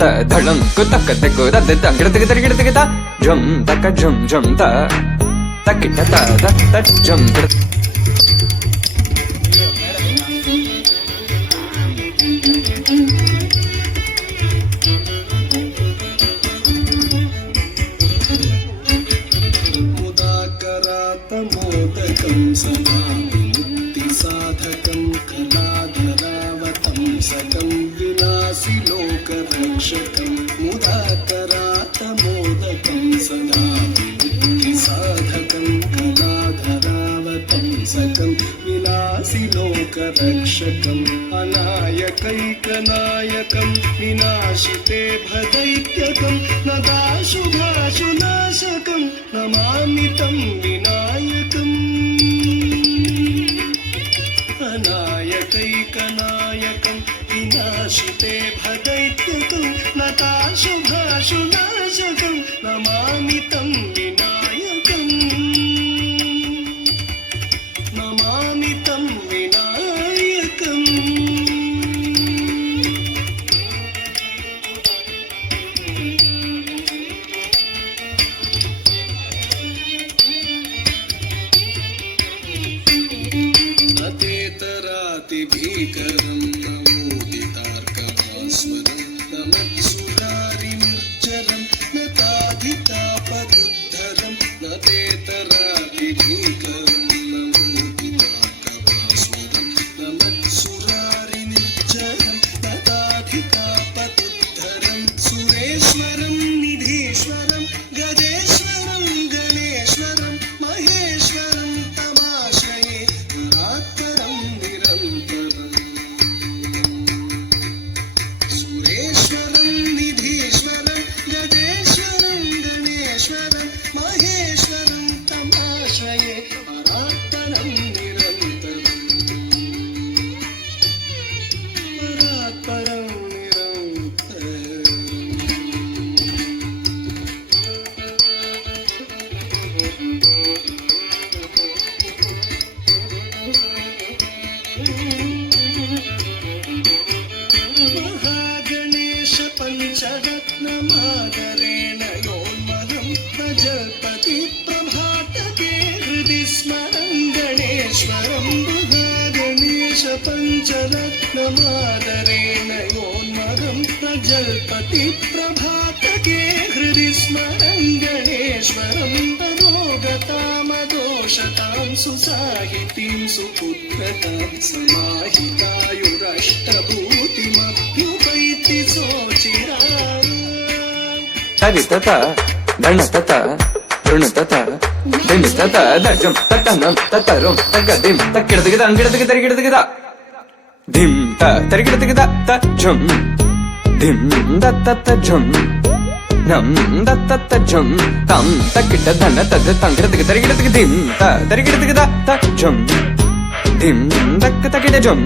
ತ ಧಳಂ ಕುತಕ್ಕ ತೆಕ್ಕು ತದ್ದೆ ತಂಗಿಡತಿಗೆ ತರಿಗಿಡತಿಗೆ ತ ಝಂ ತಕ್ಕ ಝಂ ಝಂ ತ ತಕ್ಕಿಟ್ಟ ತ ತ ಝಂ मुदाकरातमोदकं सदा विमुक्तिसाधकं कलाधरावतं सकं विनाशि लोकरक्षकं मुदाकरातमोदकं सदा विमुक्तिसाधकं कलाधरावतं सकं विनाशि लोकरक्षकम् अनायकैकनायकं विनाशिते भदैत्यकं नदाशुभाशुनाशकं नमामि तं विनायकम् अनायकैकनायकं विनाशिते भदैत्यकं नदाशुभाशुनाशकं नमामि तं विनायकम् नमामि तं विनायकम् भीकरं नमोदितार्कभास्वरं नमत्सुरारिनिर्जरं नताधिकापदुद्धरं नतेतरातिभीकरं नमोदितार्कभास्वरं नमत्सुरारिनिर्जरं नताधिकापदुद्धरं सुरेश्वरं निधीश्वरं गजेश्वरं गणेश्वरं महेश्वरं तमाश्रये परात्परं सुरेश्वरं निधीश्वरं गजेश्वरं गणेश्वरं महेश्वरं तमाश्रये परात्परं निरन्तरम् परात्परं पञ्चरत्नमादरेण योन्महं प्रजल्पति प्रभातके हृदि स्मरं गणेश्वरं गणेश पञ्चरत्नमादरेण योन्महं प्रजल्पति प्रभातके हृदि स्मरं गणेश्वरं तदोगतामदोषतां सुसाहितीं सुपुत्रतां समाहितायुरष्टभूतिमभ्युपैति सोचिरा तरि तत धण तत ऋण तत धिम तत दजम तत नम तत रुम तग धिम तक्किडतिगे अंगिडतिगे तरिगिडतिगे ದ ಧಿಂ ತ ತರಿಗಿಡತಿಗೆ ದ ತ ಝಂ ಧಿಂ ದ ತ ತ ಝಂ ನಂ ದ ತ ತ ಝಂ ತಂ ತಕ್ಕಿಟ್ಟ ಧನ ತದ ತಂಗಿಡತಿಗೆ ತರಿಗಿಡತಿಗೆ ಧಿಂ ತ ತರಿಗಿಡತಿಗೆ ದ ತ ಝಂ ಧಿಂ ದಕ್ಕ ತಕಿಡೆ ಝಂ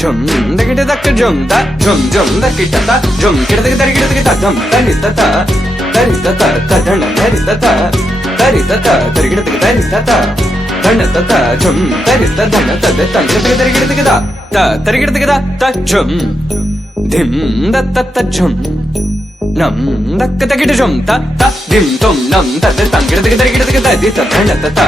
ಝಂ ದಕಿಡೆ ದಕ್ಕ ಝಂ ತ ಝಂ ಝಂ ದಕ್ಕಿಟ್ಟ ತ ಝಂ ಕಿಡತಿಗೆ ತರಿಗಿಡತಿಗೆ ತ ಝಂ ತರಿ ತತ ತದಣ ತರಿ ತತ ತರಿಗಿಡತಿಗೆ ತರಿ ತತ ಧಣ ತತ ಝಂ ತರಿ ತದಣ ತದ ತಂಗಿಡತಿಗೆ ತರಿಗಿಡತಿಗೆ ದ ತ ತರಿಗಿಡತಿಗೆ ದ ತ ಝಂ ಧಿಂ ದ ತತ ಝಂ ನಂ ದಕ್ಕ ತಕಿಡೆ ಝಂ ತ ತ ಧಿಂ ತೊಂ ನಂ ತದ ತಂಗಿಡತಿಗೆ ತರಿಗಿಡತಿಗೆ ದ ದಿ ತ ಧಣ ತತ